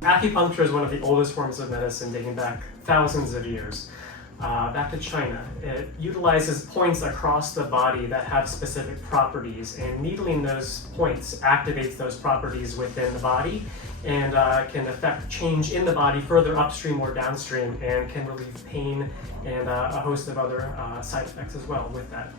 Acupuncture is one of the oldest forms of medicine dating back thousands of years, back to China. It utilizes points across the body that have specific properties, and needling those points activates those properties within the body and can affect change in the body further upstream or downstream, and can relieve pain and a host of other side effects as well with that.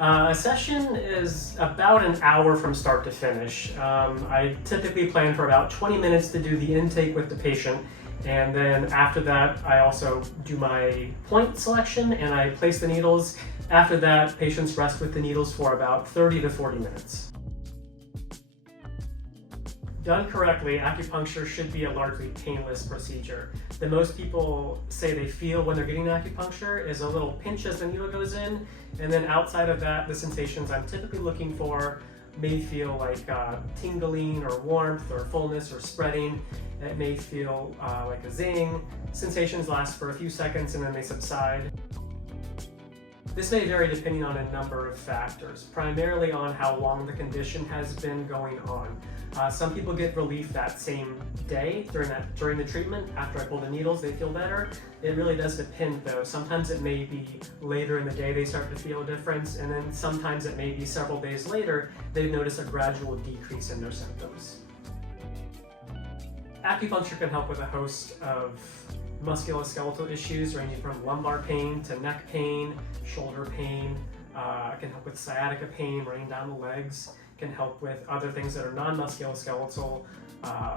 A session is about an hour from start to finish. I typically plan for about 20 minutes to do the intake with the patient, and then after that I also do my point selection and I place the needles. After that, patients rest with the needles for about 30 to 40 minutes. Done correctly, acupuncture should be a largely painless procedure. The most people say they feel when they're getting acupuncture is a little pinch as the needle goes in, and then outside of that, the sensations I'm typically looking for may feel like tingling or warmth or fullness or spreading. It may feel like a zing. Sensations last for a few seconds and then they subside. This may vary depending on a number of factors, primarily on how long the condition has been going on. Some people get relief that same day during the treatment. After I pull the needles, they feel better. It really does depend though. Sometimes it may be later in the day they start to feel a difference, and then sometimes it may be several days later they've noticed a gradual decrease in their symptoms. Acupuncture can help with a host of musculoskeletal issues ranging from lumbar pain to neck pain, shoulder pain. It can help with sciatica pain running down the legs. It can help with other things that are non-musculoskeletal,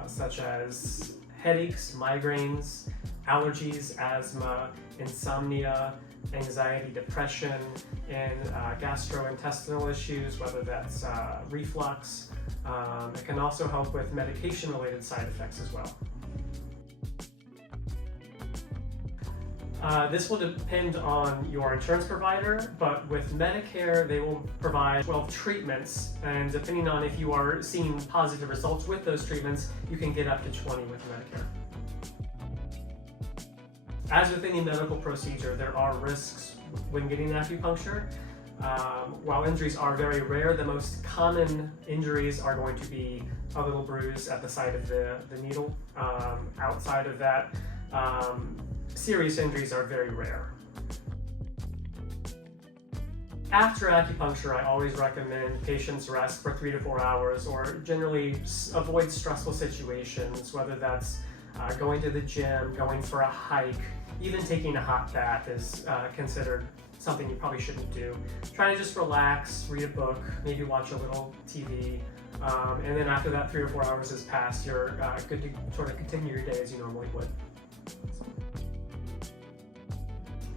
such as headaches, migraines, allergies, asthma, insomnia, anxiety, depression, and gastrointestinal issues, whether that's reflux. It can also help with medication-related side effects as well. This will depend on your insurance provider, but with Medicare, they will provide 12 treatments, and depending on if you are seeing positive results with those treatments, you can get up to 20 with Medicare. As with any medical procedure, there are risks when getting acupuncture. While injuries are very rare, the most common injuries are going to be a little bruise at the site of the needle. Outside of that, serious injuries are very rare. After acupuncture, I always recommend patients rest for 3 to 4 hours, or generally avoid stressful situations, whether that's going to the gym, going for a hike, even taking a hot bath is considered something you probably shouldn't do. Try to just relax, read a book, maybe watch a little TV, and then after that 3 or 4 hours has passed, you're good to sort of continue your day as you normally would.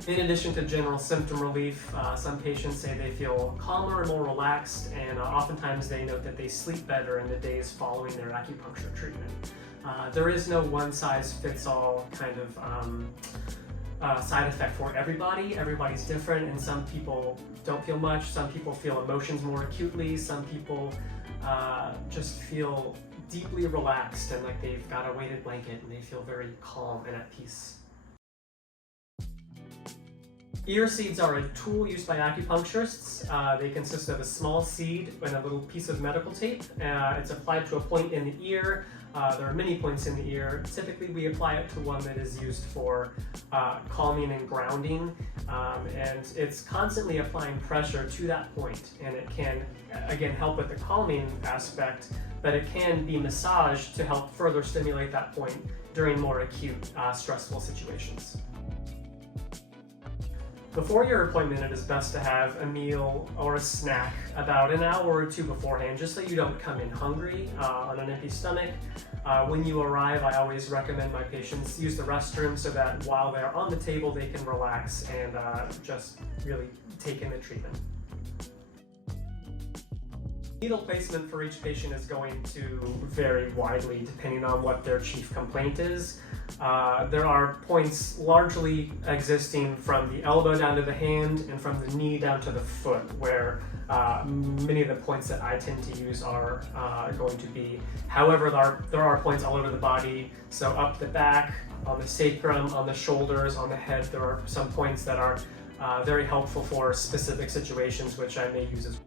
In addition to general symptom relief, some patients say they feel calmer and more relaxed, and oftentimes they note that they sleep better in the days following their acupuncture treatment. There is no one-size-fits-all kind of side effect for everybody. Everybody's different, and some people don't feel much. Some people feel emotions more acutely. Some people just feel deeply relaxed and like they've got a weighted blanket and they feel very calm and at peace. Ear seeds are a tool used by acupuncturists. They consist of a small seed and a little piece of medical tape. It's applied to a point in the ear. There are many points in the ear. Typically we apply it to one that is used for calming and grounding, and it's constantly applying pressure to that point, and it can again help with the calming aspect, but it can be massaged to help further stimulate that point during more acute stressful situations. Before your appointment, it is best to have a meal or a snack about an hour or two beforehand, just so you don't come in hungry on an empty stomach. When you arrive, I always recommend my patients use the restroom so that while they're on the table, they can relax and just really take in the treatment. Needle placement for each patient is going to vary widely depending on what their chief complaint is. There are points largely existing from the elbow down to the hand and from the knee down to the foot, where many of the points that I tend to use are going to be. However, there are points all over the body, so up the back, on the sacrum, on the shoulders, on the head. There are some points that are very helpful for specific situations, which I may use as well.